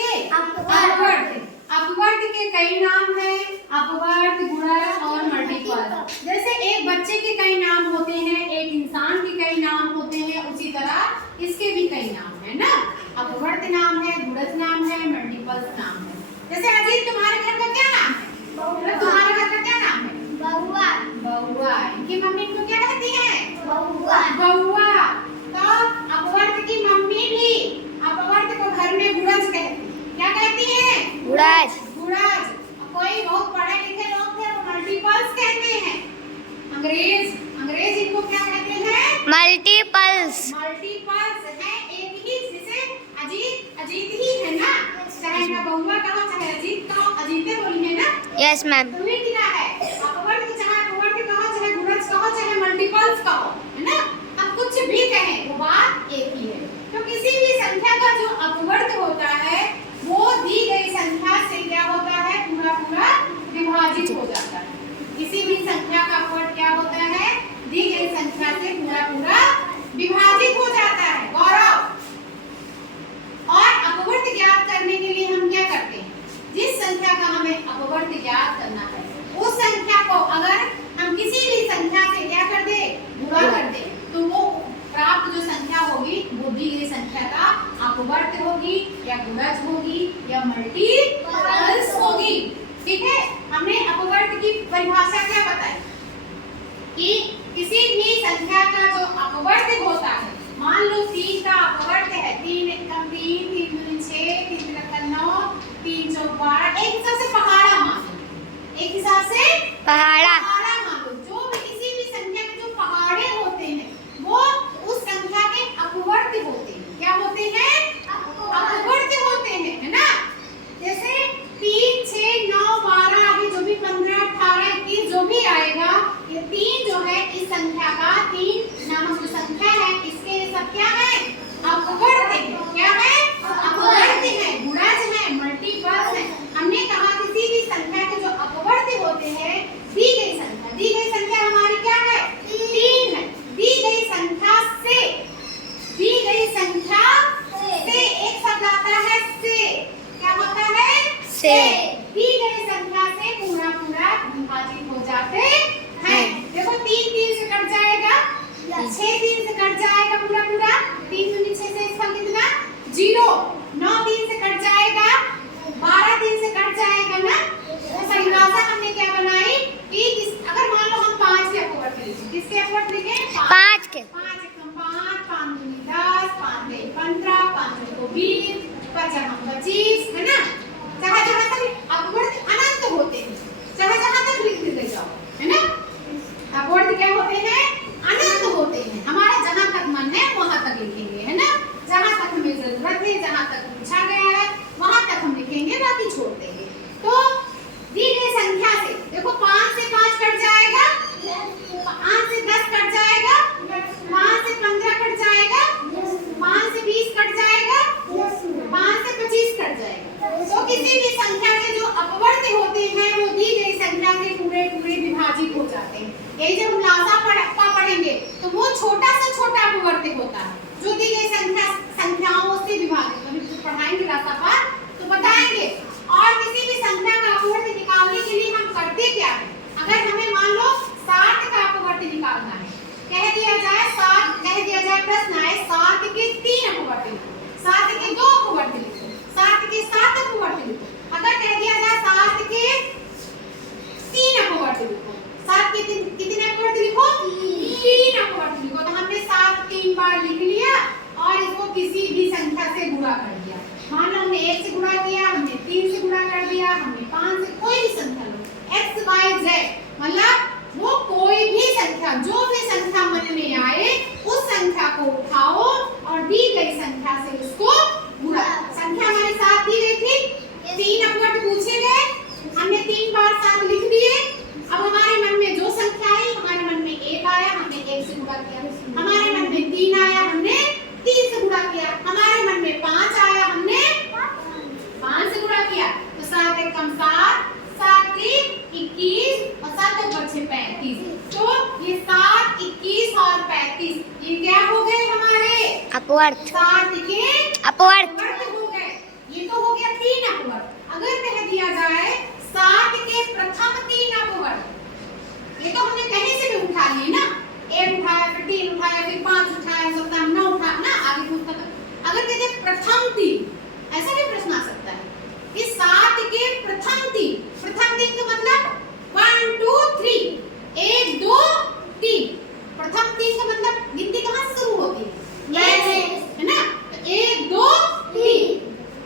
कहेंगे? अपवर्त। अपवर्त के कई नाम हैं, अपवर्त, गुणज और मल्टीपल। जैसे एक बच्चे के कई नाम होते हैं, एक इंसान के कई नाम होते हैं, उसी तरह इसके भी कई नाम है ना। अपवर्त नाम है, गुणज नाम है, मल्टीपल नाम है। जैसे अजीत, तुम्हारे घर का क्या नाम है? तुम्हारे घर का क्या नाम है? बउआ। बउआ। इनकी मम्मी इनको क्या कहती है? बउआ। बउआ। तो अपवर्त की मम्मी भी अपवर्त को घर में गुणज कहती है। क्या कहती है? गुणज। गुणज। कोई बहुत पढ़े लिखे लोग थे वो मल्टीपल्स कहते हैं। अंग्रेज इनको क्या कहते हैं? मल्टीपल्स। मल्टीपल्स है एक ही, जैसे अजीत ही है ना, चाहे मैं बउआ कहो चाहे अजीत कहो, अजीते बोली है ना। Yes ma'am. तो ये क्या है? अपवर्त को चाहे अपवर्त कहो, चाहे गुणज कहो, चाहे मल्टीपल्स कहो, है ना। अब कुछ भी कहें वो बात एक ही है। तो किसी भी संख्या का जो अपवर्त होता है वो दी गई संख्या से क्या होता है? पूरा पूरा विभाजित हो जाता है। किसी भी संख्या का अपवर्त क्या होता है? दी गई संख्या से पूरा पूरा विभाजित हो जाता है। गौरव, और अपवर्त ज्ञात करने के लिए हम क्या करते हैं? जिस संख्या का हमें अपवर्त ज्ञात करना है उस संख्या को अगर हम किसी भी संख्या से क्या कर दे? गुणा कर दे, तो वो प्राप्त जो संख्या होगी वो दी गई संख्या का अपवर्त होगी या गुणज होगी या मल्टीपल्स होगी। ठीक है, हमने अपवर्त की परिभाषा क्या बताई कि किसी भी संख्या का जो अपवर्त होता है, मान लो 3 का अपवर्त है, 3 एकम 3, 3 दूनी 6, 3 त्रिका 9, 3 चौक 12, एक हिसाब से पहाड़ा मान लो, एक हिसाब से पहाड़ा मान लो। जो भी किसी भी संख्या के जो पहाड़े होते हैं वो उस संख्या के अपवर्त होते हैं। क्या होते हैं? अपवर्त होते हैं, है ना। जैसे 3, 6, 9, 12 आगे जो भी 15, 18, 21 जो भी आएगा, ये 3 जो है इस संख्या का 3 नामक जो संख्या है इसके सब क्या है? अपवर्त है। क्या है? अपवर्त है, गुणज है, मल्टीपल्स है। हमने कहा किसी भी संख्या के जो अपवर्त होते हैं दी गई संख्या हमारी क्या है? 3 है। दी गई संख्या से एक शब्द आता है से। क्या होता है? से। दी गई संख्या से पूरा पूरा विभाजित हो जाते हैं। देखो 3 से कट जाएगा, 6 3 से कट जाएगा पूरा पूरा, 3 दूनी 6 से इसका कितना? 0। 9 3 से कट जाएगा, 12 3 से कट जाएगा ना। तो परिभाषा हमने क्या बनाई कि अगर मान लो हम 5 के अपवर्त लिखें, किसके अपवर्त लिखें? 5 के। 5 एकम 5, 5 दूनी 10, 5 तेई 15, 5 चौको 20, 5 हम 25, है ना। जहाँ जहाँ तक अपवर्त अनंत होते हैं, जहाँ तक लिखते जाओ, है ना। अपवर्त क्या होते हैं? अनंत होते हैं। हमारा जहाँ तक मन है वहाँ तक लिखेंगे, है ना। जहाँ तक हमें जरूरत है, जहाँ तक पूछा गया है वहाँ तक हम लिखेंगे, बाकी छोड़ देंगे। तो दी गई संख्या से देखो 5 से 5 कट जाएगा, 5 से 10 कट जाएगा, 5 से 15 कट जाएगा, 5 से 20 कट जाएगा, 5 से 25 कट जाएगा। तो किसी भी संख्या के जो अपवर्त होते हैं वो दी गई संख्या के पूरे पूरे विभाजित हो जाते हैं। यही जब हम लासा पढ़ेंगे तो वो छोटा से छोटा अपवर्त होता है जो दी गई संख्याओं से विभाजित। अभी पढ़ाएंगे लासा तो बताएंगे। और किसी भी संख्या का अपवर्त निकालने के लिए हम करते क्या है? अगर हमें मान लो 7 का अपवर्त निकालना है, कह दिया जाए प्रश्न आए 7 के 3 अपवर्त लिखो, 7 के 2 अपवर्त लिखो, 7 के 7 अपवर्त लिखो। अगर कह दिया जाए 7 के 3 अपवर्त लिखो, 7 के कितने अपवर्त लिखो? 3 अपवर्त लिखो। तो हमने 7 3 बार लिख लिया और इसको किसी भी संख्या से गुणा कर दिया। मान लो हमने 1 से गुणा किया, हमने 3 से गुणा कर दिया, हमने 5 से, कोई भी संख्या लो, x y z, मतलब वो कोई भी संख्या, जो भी संख्या मन में आए उस संख्या को उठाओ और दी गई संख्या से उसको गुणा। संख्या हमारे 7 दी गई थी, 3 अपवर्त पूछे गए, हमने 3 बार 7 लिख दिए। अब हमारे मन में जो संख्या आई, हमारे मन में 1 आया, हमने 1 से गुणा किया, हमारे मन में 3 आया, हमने 3 से गुणा किया, हमारे मन में 5 आया, हमने 5 से गुणा किया। तो 7 एकम 7, 7 3 21 और 7 ऊपर 6 35। तो ये 7 21 और 35 ये क्या हो गए हमारे? अपवर्त। 7 के अपवर्त हो गए। ये तो हो गया दिया जाए 60 के प्रथम 3 अपवर्त, ये तो हमने कहीं से भी उठा लिए ना, 1 उठाया फिर 3 उठाया फिर 5 उठाया, सकता 9 उठा ना, आगे पूछता था। अगर कहते प्रथम 3, ऐसा भी प्रश्न आ सकता है कि 7 के प्रथम 3, प्रथम 3 का मतलब 1 2 3, 1 2 3, प्रथम 3 का मतलब गिनती कहाँ से शुरू होती है, है ना, 1 2 3,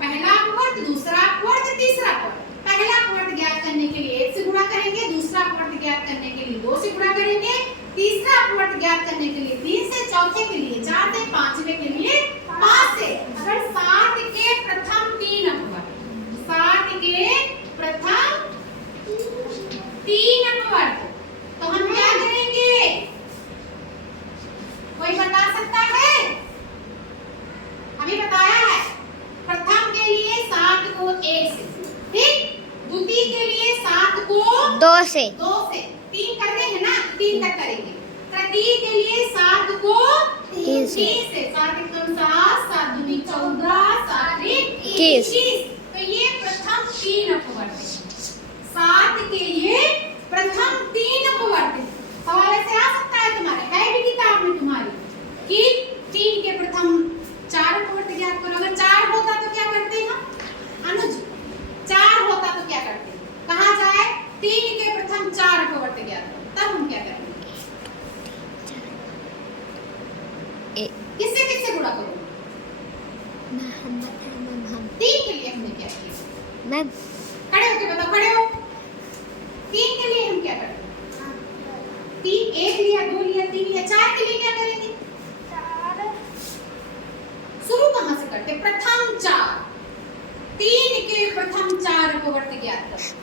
पहला अपवर्त, दूसरा अपवर्त, तीसरा अपवर्त। पहला अपवर्त ज्ञात करने के लिए 1 से गुणा करेंगे, दूसरा अपवर्त ज्ञात करने के लिए 2 से गुणा करेंगे, तीसरा अपवर्त ज्ञात करने के लिए 3 से, चौथे के लिए 4 से, पांचवे के लिए 5 से। अगर 7 के प्रथम 3 अपवर्त, 7 के प्रथम 3 अपवर्त, तो हम क्या करेंगे, कोई बता सकता है? अभी बताया है, प्रथम के लिए 7 को 1 से, ठीक, द्वितीय के लिए 7 को 2 से, 3 कर रहे हैं ना, 3 तक करेंगे। तृतीय के लिए 7 को 3 से, 7 एकम 7, 7 दूनी 14, 7 21। तो ये प्रथम 3 अपवर्त है। 7 के लिए प्रथम 3 अपवर्त है। सवाल ऐसे आ सकता है तुम्हारे, है भी किताब में तुम्हारी, कि 3 के प्रथम 4 अपवर्त ज्ञात करो। अगर 4 होता तो क्या करते हैं हम? अनुज, 4 होता तो क्या करते हैं? कहा जाए 3 के प्रथम 4 अपवर्त ज्ञात करो, तब हम क्या करेंगे? किससे किससे गुणा करोगे? 3 के लिए हमने क्या किया? मैम खड़े होके बताओ, खड़े हो। 3 के लिए हम क्या करते हैं? 3, 1 लिया, 2 लिया, 3 लिया, 4 के लिए क्या करेंगे? शुरू कहां से करते? प्रथम 4, 3 के प्रथम 4 अपवर्त ज्ञात करो।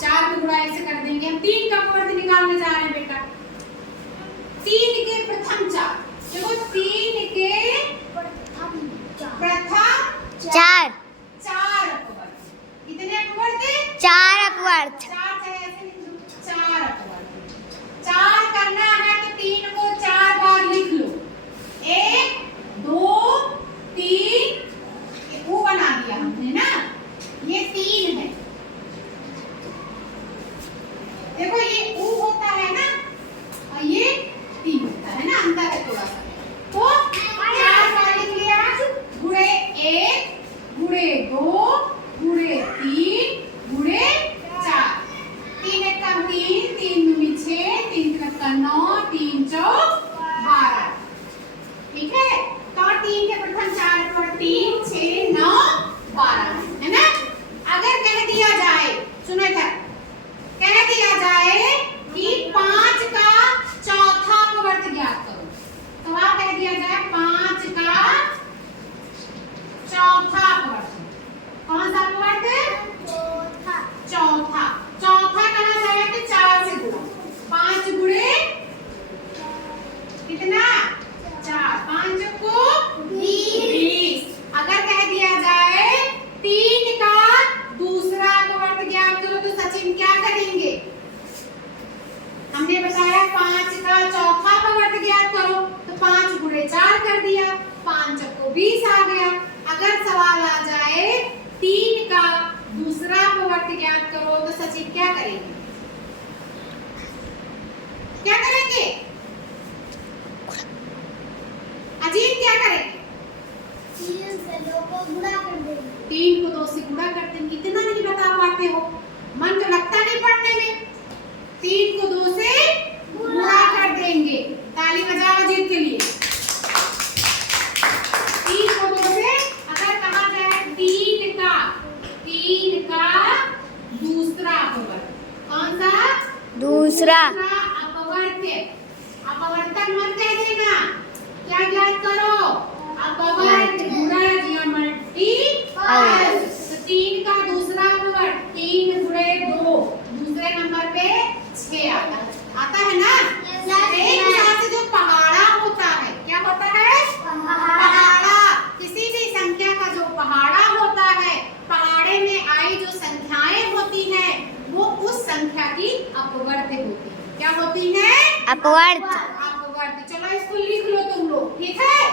चार को गुणा ऐसे कर देंगे हम, 3 का अपवर्त निकालने जा रहे हैं बेटा। 3 के प्रथम 4, देखो 3 के प्रथम 4 अपवर्त, कितने अपवर्त है? 4 अपवर्त, 4 चाहे ऐसे लिख लो, 4 अपवर्त। 4 करना है तो 3 को 4 बार लिख लो, 1 2 3, वो बना दिया हमने ना, ये 3 है। देखो ये ऊ होता है ना, और ये 3 होता है ना, अंतर है थोड़ा सा। तो 4 बार लिख लिया, गुणे 1 गुणे 2 गुणे 3 गुणे 4, 3 एक का 3, 3 दूनी 6, 3 तीन का 9, 3 चौक 12, ठीक है। तो 3 के प्रथम 4 पर 3 6 9 12 है ना। अगर कह दिया जाए, सुनो इधर, कह दिया जाए कि 5 का चौथा अपवर्त ज्ञात करो, तो वहां कह दिया जाए 5 का चौथा अपवर्त, कौन सा अपवर्त? चौथा। चौथा कहा जाए तो 4 से गुणा, 5 गुणे कितना? 4, 5 को 20। अगर कह दिया जाए 3 का दूसरा अपवर्त ज्ञात करो, तो सचिन क्या करेंगे? हमने बताया 5 का चौथा अपवर्त ज्ञात करो, तो 5 गुणे 4 कर दिया, 5 को 20 आ गया। अगर सवाल आ जाए 3 का दूसरा अपवर्त ज्ञात करो, तो सचिन क्या करेंगे? क्या करेंगे? अजीत क्या करेंगे? 3 से 2 को गुणा कर देंगे, 3 को 2 से गुणा करते हैं। कितना नहीं बता पाते हो, मन तो लगता नहीं पढ़ने में। 3 को 2 से गुणा कर देंगे। ताली बजाओ अजीत के लिए। 3 को 2 से, अगर कहा जाए 3 का दूसरा अपवर्त, कौन सा? दूसरा अपवर्त। अपवर्तन मत कह देना, क्या ज्ञात करो? अपवर्त गुणा या मल्टीपल। तो 3 का दूसरा अपवर्त, 3 गुणे 2, दूसरे नंबर पे 6 आता है ना। एक हिसाब से जो पहाड़ा होता है, क्या होता है? पहाड़ा। किसी भी संख्या का जो पहाड़ा होता है, पहाड़े में आई जो संख्याएं होती हैं, वो उस संख्या की अपवर्त होती है। क्या होती है? अपवर्त। अपवर्त चलो इसको लिख लो तुम लोग, ठीक है।